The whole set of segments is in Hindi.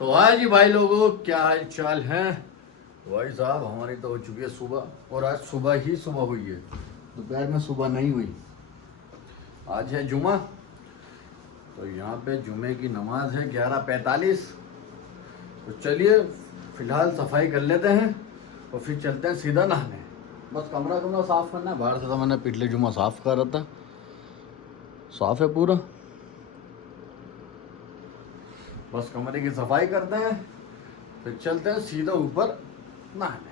तो हाँ जी भाई लोगों, क्या हाल चाल है। भाई साहब हमारी तो हो चुकी है सुबह, और आज सुबह ही सुबह हुई है, दोपहर में सुबह नहीं हुई। आज है जुमा, तो यहाँ पे जुमे की नमाज है 11:45। तो चलिए फिलहाल सफाई कर लेते हैं और फिर चलते हैं सीधा नहाने। बस कमरा साफ़ करना है, बाहर से तो मैंने पिछले जुमा साफ़ कर रहा था, साफ़ है पूरा। बस कमरे की सफाई करते हैं, फिर चलते हैं सीधा ऊपर नहाने।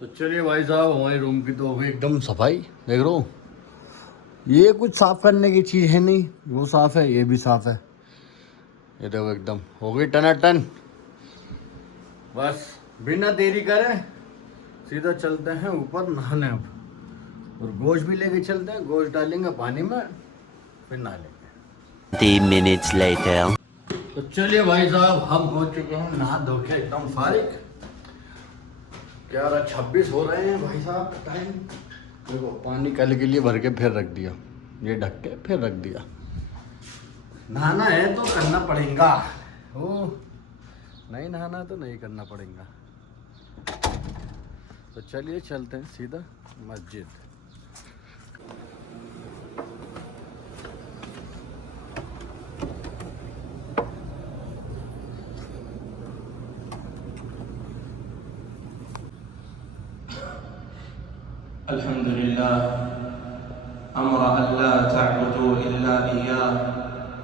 तो चलिए भाई साहब, हमारे रूम की तो हो गई एकदम सफाई। देख रहे हो, ये कुछ साफ करने की चीज़ है नहीं, वो साफ है, ये भी साफ है। ये देखो एकदम हो गई टनाटन। बस बिना देरी करें सीधा चलते हैं ऊपर नहाने अब, और गोश्त भी लेके चलते हैं, गोश्त डालेंगे पानी में फिर नहा लेंगे। 3 minutes later. तो चलिए भाई साहब, हम हो चुके हैं नहा धो के एकदम फारिग। 11:26 हो रहे हैं भाई साहब का टाइम। देखो पानी कल के लिए भर के फिर रख दिया, ये ढक के फिर रख दिया। नहाना है तो करना पड़ेगा, ओ नहीं नहाना तो नहीं करना पड़ेगा। तो चलिए चलते हैं सीधा मस्जिद। अल्हम्दुलिल्लाह अमर अल्ला तअबुदू इल्ला इय्याह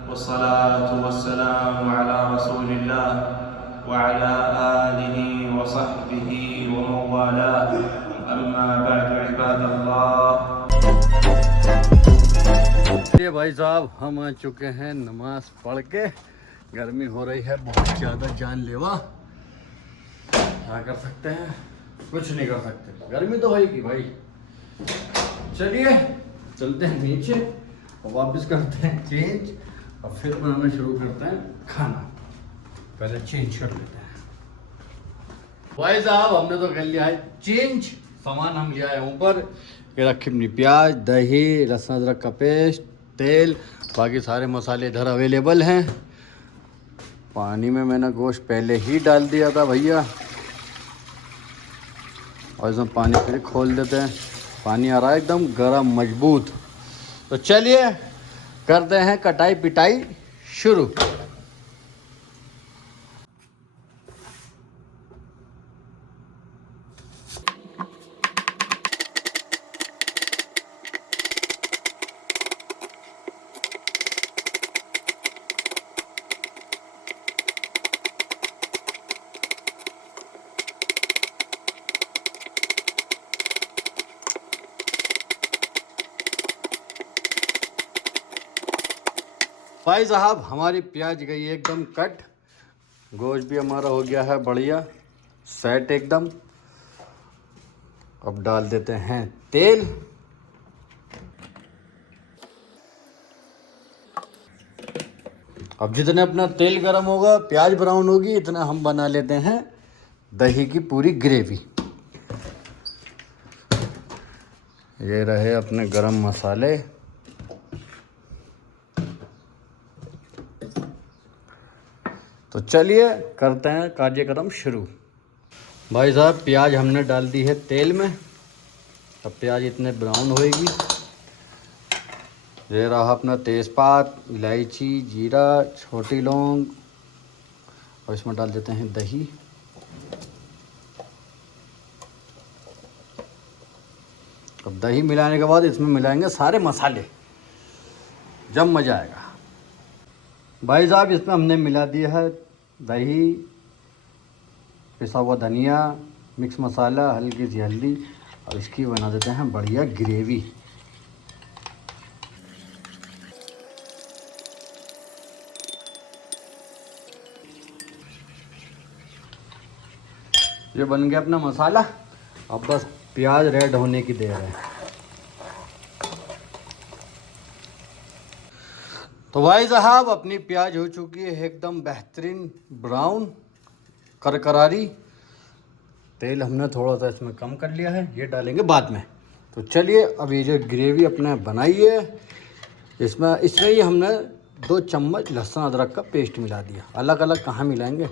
वस्सलातु वस्सलामु अला रसूलिल्लाह व अला आलिहि व सहबिहि व मवालाह अम्मा बअद इबादल्लाह। ये भाई साहब हम आ चुके हैं नमाज पढ़ के। गर्मी हो रही है बहुत ज़्यादा जानलेवा, क्या कर सकते हैं, कुछ नहीं कर सकते, गर्मी तो होगी भाई। चलिए चलते हैं नीचे और वापस करते हैं चेंज, और फिर बनाना शुरू करते हैं खाना। पहले चेंज कर लेते हैं। भाई साहब हमने तो कर लिया है चेंज, सामान हम ले आए ऊपर। ये रखी अपनी प्याज, दही, लहसुन अदरक का पेस्ट, तेल, बाकी सारे मसाले इधर अवेलेबल हैं। पानी में मैंने गोश्त पहले ही डाल दिया था भैया, और इसमें पानी फिर खोल देते हैं। पानी आ रहा है एकदम गरम मजबूत। तो चलिए करते हैं कटाई पिटाई शुरू। भाई साहब हमारी प्याज गई एकदम कट, गोश्त भी हमारा हो गया है बढ़िया सेट एकदम। अब डाल देते हैं तेल। अब जितने अपना तेल गरम होगा, प्याज ब्राउन होगी, इतना हम बना लेते हैं दही की पूरी ग्रेवी। ये रहे अपने गरम मसाले। तो चलिए करते हैं कार्यक्रम शुरू। भाई साहब प्याज हमने डाल दी है तेल में, अब प्याज इतने ब्राउन होएगी। ये रहा अपना तेज़पात, इलायची, जीरा, छोटी लौंग, और इसमें डाल देते हैं दही। अब दही मिलाने के बाद इसमें मिलाएंगे सारे मसाले, जब मज़ा आएगा। भाई साहब इसमें हमने मिला दिया है दही, पिसा हुआ धनिया, मिक्स मसाला, हल्की सी हल्दी, और इसकी बना देते हैं बढ़िया ग्रेवी। ये बन गया अपना मसाला। अब बस प्याज रेड होने की देर है। तो भाई साहब अपनी प्याज हो चुकी है एकदम बेहतरीन ब्राउन करकरारी। तेल हमने थोड़ा सा इसमें कम कर लिया है, ये डालेंगे बाद में। तो चलिए अब ये जो ग्रेवी अपने बनाई है इसमें ही हमने 2 चम्मच लहसुन अदरक का पेस्ट मिला दिया। अलग अलग कहाँ मिलाएंगे।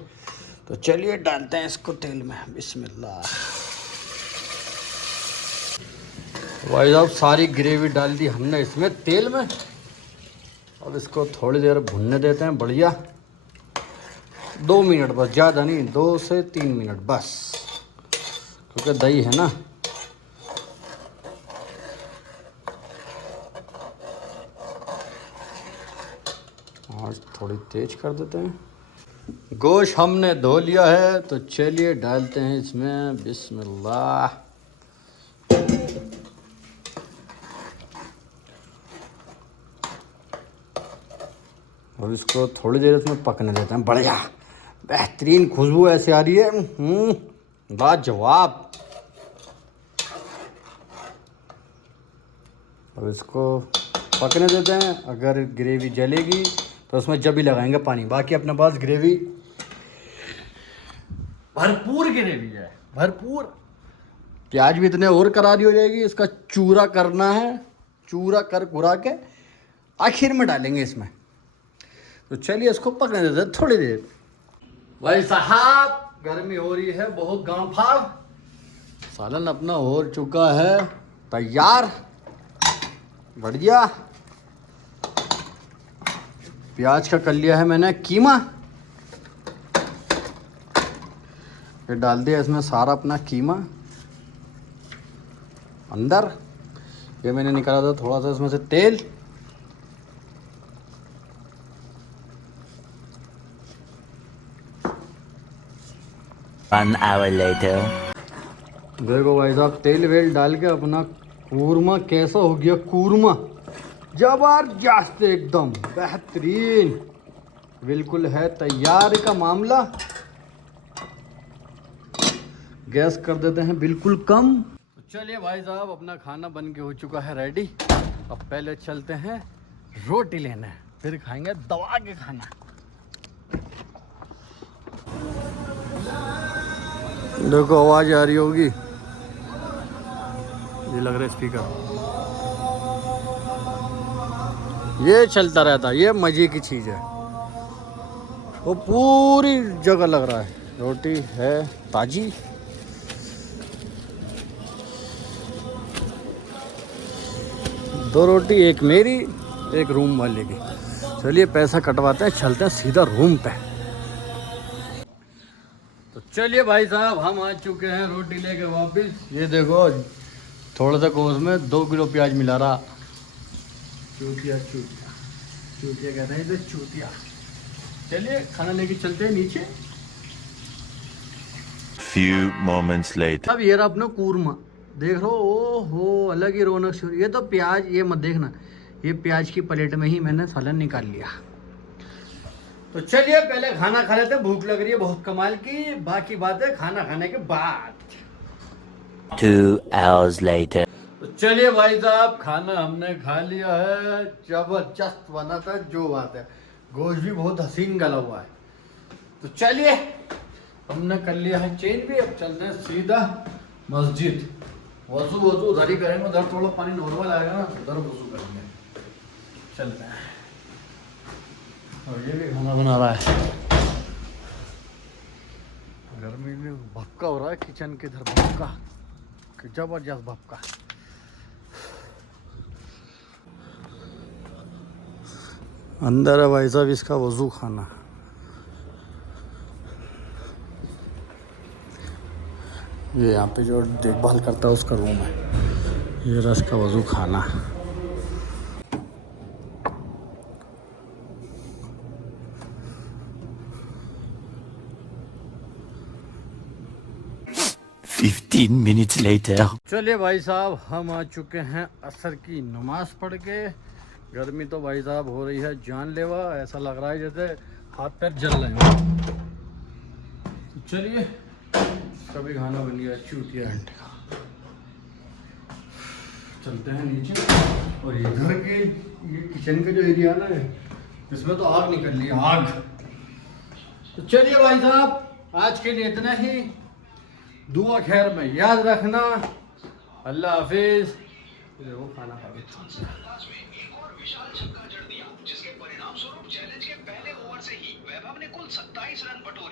तो चलिए डालते हैं इसको तेल में। बिस्मिल्लाह। भाई साहब सारी ग्रेवी डाल दी हमने इसमें तेल में। अब इसको थोड़ी देर भुनने देते हैं बढ़िया, 2 मिनट बस, ज़्यादा नहीं, 2 से 3 मिनट बस, क्योंकि दही है ना। आज थोड़ी तेज कर देते हैं। गोश्त हमने धो लिया है तो चलिए डालते हैं इसमें। बिस्मिल्लाह। और इसको थोड़ी देर इसमें पकने देते हैं बढ़िया। बेहतरीन खुशबू ऐसे आ रही है, लाजवाब। अब इसको पकने देते हैं। अगर ग्रेवी जलेगी तो उसमें जब भी लगाएंगे पानी। बाकी अपने पास ग्रेवी भरपूर ग्रेवी है, भरपूर। प्याज भी इतने और करारी हो जाएगी। इसका चूरा करना है, चूरा कर घुरा के आखिर में डालेंगे इसमें। तो चलिए इसको पकने देते हैं थोड़ी देर। भाई साहब गर्मी हो रही है बहुत गांव फाड़। सालन अपना हो चुका है तैयार बढ़िया। प्याज का कर लिया है मैंने कीमा। ये डाल दिया इसमें सारा अपना कीमा अंदर। ये मैंने निकाला था थोड़ा सा इसमें से तेल। One hour later. देखो भाई साहब तेल वेल डाल के अपना कूरमा कैसा हो गया। कूरमा जबरदस्त एकदम बेहतरीन, बिल्कुल है तैयार का मामला। गैस कर देते हैं बिल्कुल कम। तो चलिए भाई साहब अपना खाना बन के हो चुका है रेडी। अब पहले चलते हैं रोटी लेने, फिर खाएंगे दबा के खाना। देखो आवाज आ रही होगी, ये लग रहा है स्पीकर। ये चलता रहता है, ये मजे की चीज है। वो पूरी जगह लग रहा है। रोटी है ताजी। दो रोटी, एक मेरी एक रूम वाले की। चलिए पैसा कटवाते हैं, चलते हैं सीधा रूम पे। तो चलिए भाई साहब हम आ चुके हैं रोटी लेके वापस। ये देखो थोड़ा सा कोस में 2 किलो प्याज मिला रहा। चूतिया चूतिया चूतिया कहते हैं इसे, चूतिया। चलिए खाना लेके चलते हैं नीचे। Few moments later. अब ये रहा अपना कूरमा, देख रहे हो। ओ हो अलग ही रौनक शुरू। ये तो प्याज, ये मत देखना, ये प्याज की प्लेट में ही मैंने सालन निकाल लिया। तो चलिए पहले खाना खा लेते हैं, भूख लग रही है बहुत कमाल की। बाकी बात है खाना खाने के बाद। 2 hours later. तो चलिए भाई साहब खाना हमने खा लिया है। जबरदस्त बना था, जो बात है। गोश्त भी बहुत हसीन गला हुआ है। तो चलिए हमने कर लिया है चेंज भी। अब चलते हैं सीधा मस्जिद। वजू उधर ही करेंगे, उधर थोड़ा पानी नॉर्मल आएगा ना, उधर वजू करेंगे। चलते हैं। और ये भी खाना बना रहा है। गर्मी में भक्का हो रहा है किचन के इधर, भक्का, जबरदस्त भक्का। अंदर है भाई साहब इसका वजू खाना। ये यहाँ पे जो देखभाल करता है उसका रूम है। ये रस का वजू खाना। $15 minutes later. चलिए भाई साहब हम आ चुके हैं असर की नमाज पढ़ के। गर्मी तो भाई साहब हो रही है जानलेवा। ऐसा लग रहा है जैसे हाथ पैर जल रहे हैं। तो चलिए कभी खाना बन गया चूतिया घंटे का। चलते हैं नीचे। और इधर के ये किचन का जो एरिया ना है, इसमें तो आग निकल रही है, आग। तो चलिए भाई साहब, आज के लिए इतना ही। दुआ खैर में याद रखना। अल्लाह हाफिज। वो खाना खा के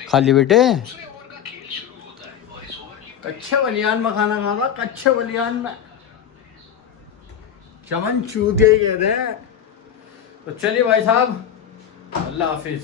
खाली बेटे कच्चे बलियान में खाना खा रहा, कच्चे बलियान में चमन चूतिया ही कहते हैं। तो चलिए भाई साहब, अल्लाह हाफिज।